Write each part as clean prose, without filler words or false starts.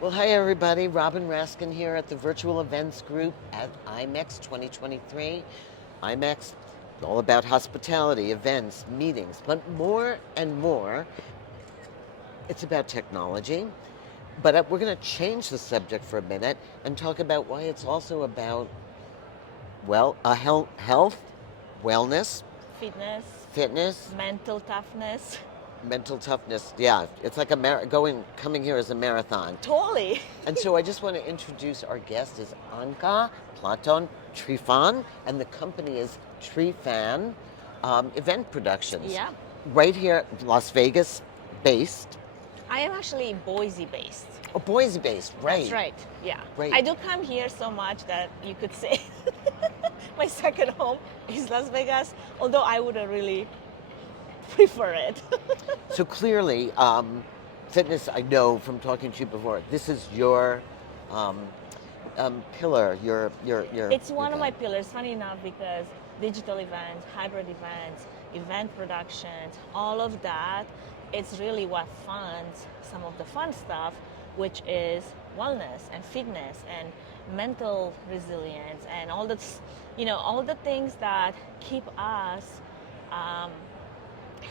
Well, hi everybody. Robin Raskin here at the Virtual Events Group at IMEX 2023. IMEX, all about hospitality, events, meetings, but more and more, it's about technology. But we're going to change the subject for a minute and talk about why it's also about, well, health, wellness, Fitness, fitness, mental toughness. mental toughness. Yeah, it's like coming here as a marathon. Totally. And so I just want to introduce our guest is Anca Trifan, and the company is Trifan Event Productions, Yeah. right here, Las Vegas based. I am actually Boise based. Oh, Boise based, right? That's right. Yeah. Right. I do come here so much that you could say my second home is Las Vegas, although I wouldn't really prefer it. So clearly, fitness. I know from talking to you before. This is your um, pillar. Your. It's one of my pillars, funny enough, because digital events, hybrid events, event productions, all of that, it's really what funds some of the fun stuff, which is wellness and fitness and mental resilience and all that's, all the things that keep us um,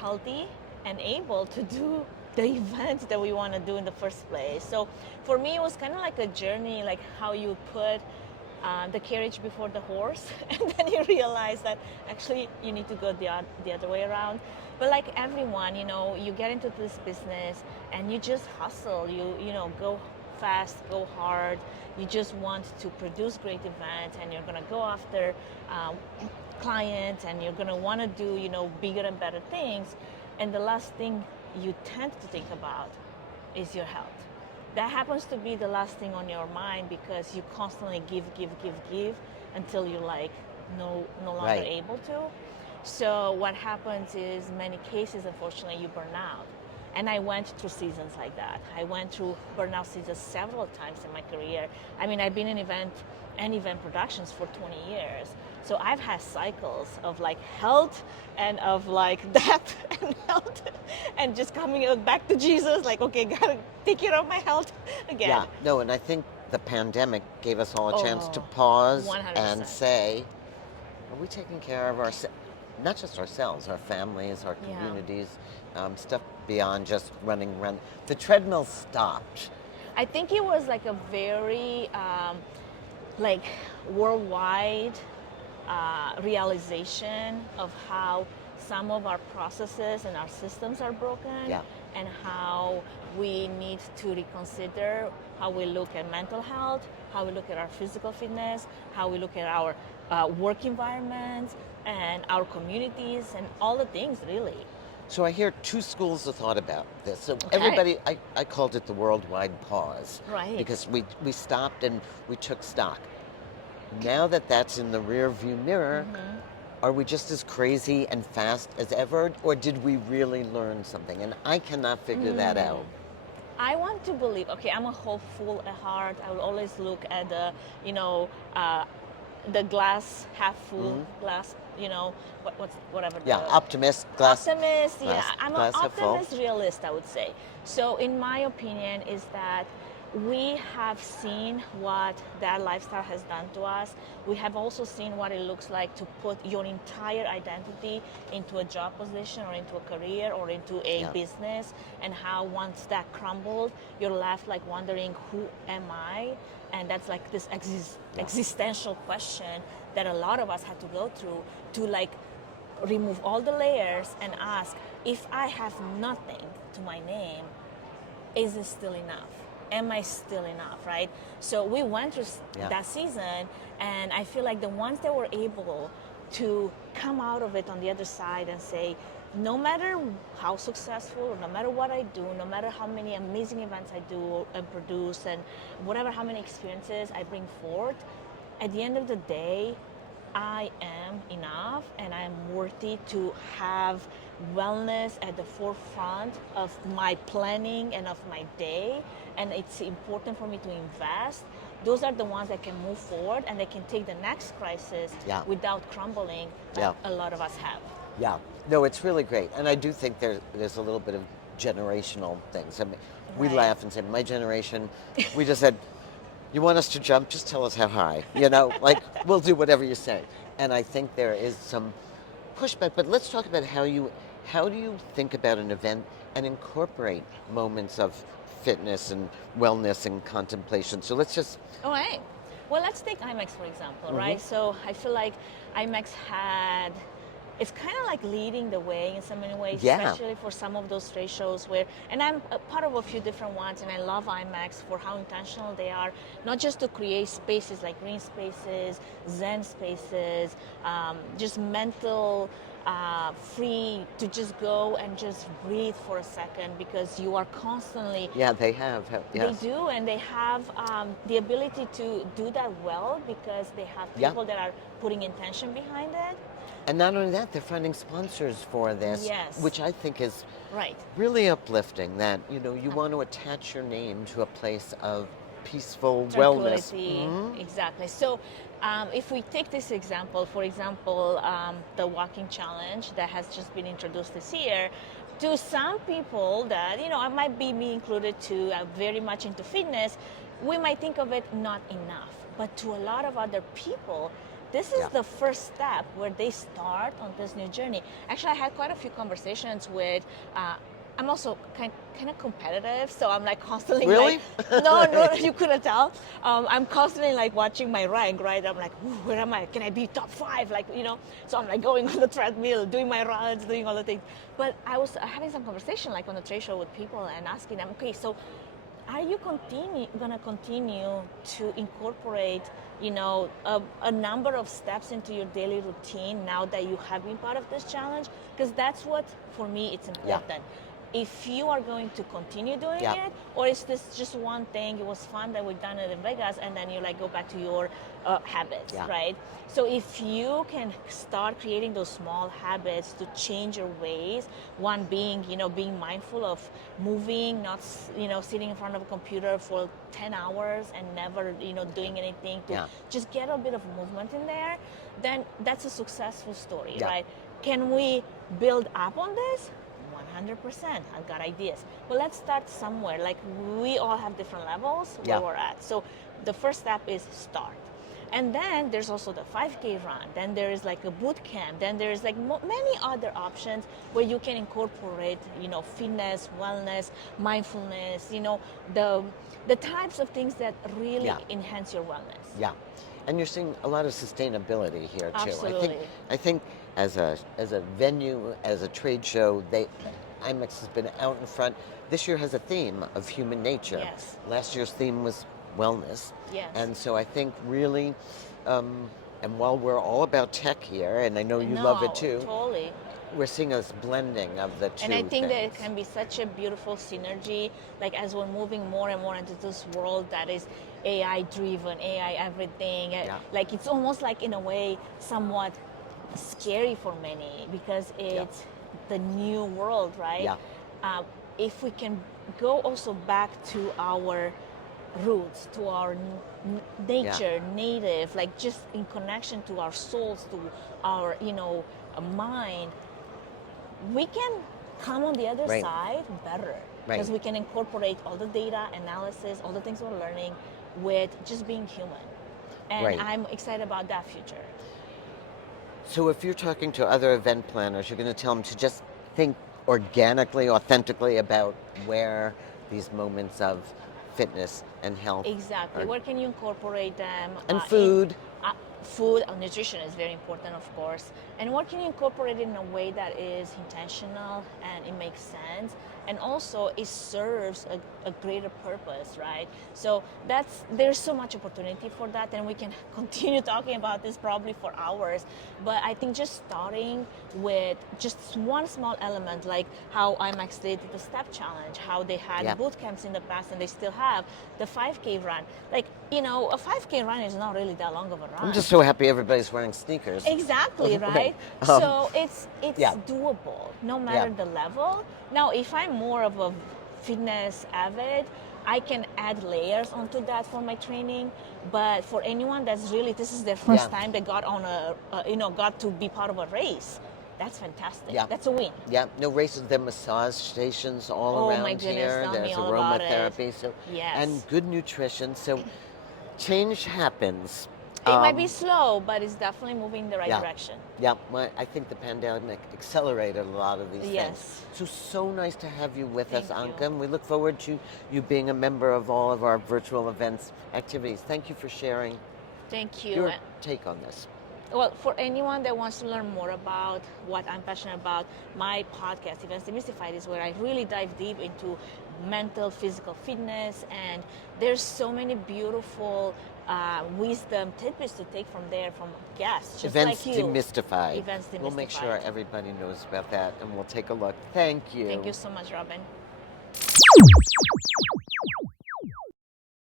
healthy and able to do the events that we want to do in the first place. So for me, it was kind of like a journey, like how you put the carriage before the horse, and then you realize that actually you need to go the other way around. But like everyone, you get into this business and you just hustle. You go fast, go hard. You just want to produce great events, and you're gonna go after clients, and you're gonna want to do bigger and better things. And the last thing you tend to think about is your health. That happens to be the last thing on your mind because you constantly give until you're like no longer Right. able to. So what happens is many cases, unfortunately, you burn out. And I went through seasons like that. I went through burnout seasons several times in my career. I mean, I've been in event productions for 20 years. So I've had cycles of like health and of like death and health and just coming back to Jesus, like, okay, gotta take care of my health again. Yeah. No, and I think the pandemic gave us all a chance to Oh, pause 100%. and say, are we taking care of not just ourselves, our families, our Yeah. communities, stuff beyond just running around. The treadmill stopped. I think it was like a very like worldwide realization of how some of our processes and our systems are broken, Yeah. and how we need to reconsider how we look at mental health, how we look at our physical fitness, how we look at our work environments and our communities and all the things really. So I hear two schools of thought about this. So Okay. everybody, I called it the worldwide pause. Right. Because we stopped and we took stock. Now that that's in the rear view mirror, are we just as crazy and fast as ever, or did we really learn something? And I cannot figure that out. I want to believe, okay, I'm a hopeful at heart. I will always look at the glass half full, glass, whatever. Yeah, optimist, glass. Optimist, yeah. glass- I'm an glass half full. optimist realist, I would say. So in my opinion is that we have seen what that lifestyle has done to us. We have also seen what it looks like to put your entire identity into a job position or into a career or into a Yeah. business, and how once that crumbled, you're left like wondering, who am I? And that's like this existential question that a lot of us had to go through to like remove all the layers and ask, if I have nothing to my name, is it still enough? Am I still enough, right? So we went through Yeah. that season, and I feel like the ones that were able to come out of it on the other side and say, no matter how successful or no matter what I do, no matter how many amazing events I do and produce and whatever, how many experiences I bring forth, at the end of the day, I am enough and I am worthy to have wellness at the forefront of my planning and of my day, and it's important for me to invest. Those are the ones that can move forward and they can take the next crisis Yeah. without crumbling like Yeah. a lot of us have. Yeah, no, it's really great, and I do think there's a little bit of generational things. I mean, we Right. laugh and say, my generation, we just said, you want us to jump? Just tell us how high. Like we'll do whatever you say. And I think there is some pushback. But let's talk about how do you think about an event and incorporate moments of fitness and wellness and contemplation. So let's just All right. Well, let's take IMEX for example, mm-hmm. right? So I feel like IMEX it's kind of like leading the way in so many ways, Yeah. especially for some of those trade shows and I'm a part of a few different ones, and I love IMEX for how intentional they are, not just to create spaces like green spaces, Zen spaces, just mental free to just go and just breathe for a second, because you are constantly Yeah, they have. Yes. they do, and they have the ability to do that well because they have Yeah. people that are putting intention behind it. And not only that, they're finding sponsors for this, Yes. which I think is Right. really uplifting. That you want to attach your name to a place of peaceful wellness. Tranquility. Mhm. Exactly. So if we take this example, for example, the walking challenge that has just been introduced this year, to some people that, I might be me included too, very much into fitness, we might think of it not enough. But to a lot of other people, this is Yeah. the first step where they start on this new journey. Actually, I had quite a few conversations with I'm also kind of competitive, so I'm like constantly Really? like, no, you couldn't tell. I'm constantly like watching my rank, right? I'm like, where am I? Can I be top 5? Like, so I'm like going on the treadmill, doing my runs, doing all the things. But I was having some conversation like on the trade show with people and asking them, okay, so are you gonna continue to incorporate, a number of steps into your daily routine now that you have been part of this challenge? Because that's what, for me, it's important. If you are going to continue doing it, or is this just one thing, it was fun that we done it in Vegas, and then you like go back to your habits, right? So if you can start creating those small habits to change your ways, one being, being mindful of moving, not, sitting in front of a computer for 10 hours and never, doing anything, to just get a bit of movement in there, then that's a successful story, right? Can we build up on this? 100%. I've got ideas. But let's start somewhere. Like, we all have different levels where we're at. So the first step is start. And then there's also the 5K run. Then there is like a boot camp. Then there's like many other options where you can incorporate, fitness, wellness, mindfulness, the types of things that really enhance your wellness. Yeah. And you're seeing a lot of sustainability here too. Absolutely. I think as a venue, as a trade show, IMEX has been out in front. This year has a theme of human nature. Yes. Last year's theme was wellness. Yes. And so I think really, and while we're all about tech here, and I know you love it too, totally. we're seeing this blending of the two. And I think that it things. can be such a beautiful synergy, like as we're moving more and more into this world that is AI driven, AI everything. Like it's almost like in a way somewhat scary for many because it's the new world, right? If we can go also back to our roots, to our nature, native, like just in connection to our souls, to our, mind, we can come on the other side better because we can incorporate all the data analysis, all the things we're learning with just being human. And I'm excited about that future. So if you're talking to other event planners, you're going to tell them to just think organically, authentically about where these moments of fitness and health. Exactly. Where can you incorporate them? And food. Food and nutrition is very important, of course. And where can you incorporate it in a way that is intentional and it makes sense? And also it serves a greater purpose, right? So there's so much opportunity for that, and we can continue talking about this probably for hours. But I think just starting with just one small element, like how IMEX did the step challenge, how they had boot camps in the past and they still have the 5K run. Like, a 5K run is not really that long of a run. I'm just so happy everybody's wearing sneakers. Exactly, right? So it's doable no matter the level. Now, if I'm more of a fitness avid, I can add layers onto that for my training. But for anyone that's really, this is their first time they got on got to be part of a race, that's fantastic. Yeah. That's a win. Yeah, no races. There are massage stations all Oh around my goodness, here. tell me There's all about it. aromatherapy, so Yes. and good nutrition. So change happens. It might be Um, slow, but it's definitely moving in the right yeah. direction. Yeah, well, I think the pandemic accelerated a lot of these things. Yes. So nice to have you with us, Thank you. Anca. And we look forward to you being a member of all of our virtual events activities. Thank you for sharing Thank you. your take on this. Well, for anyone that wants to learn more about what I'm passionate about, my podcast, Events Demystified, is where I really dive deep into mental, physical fitness, and there's so many beautiful wisdom tidbits to take from there from guests, just Events like you. Demystified. Events Demystified. We'll make sure everybody knows about that, and we'll take a look. Thank you. Thank you so much, Robin.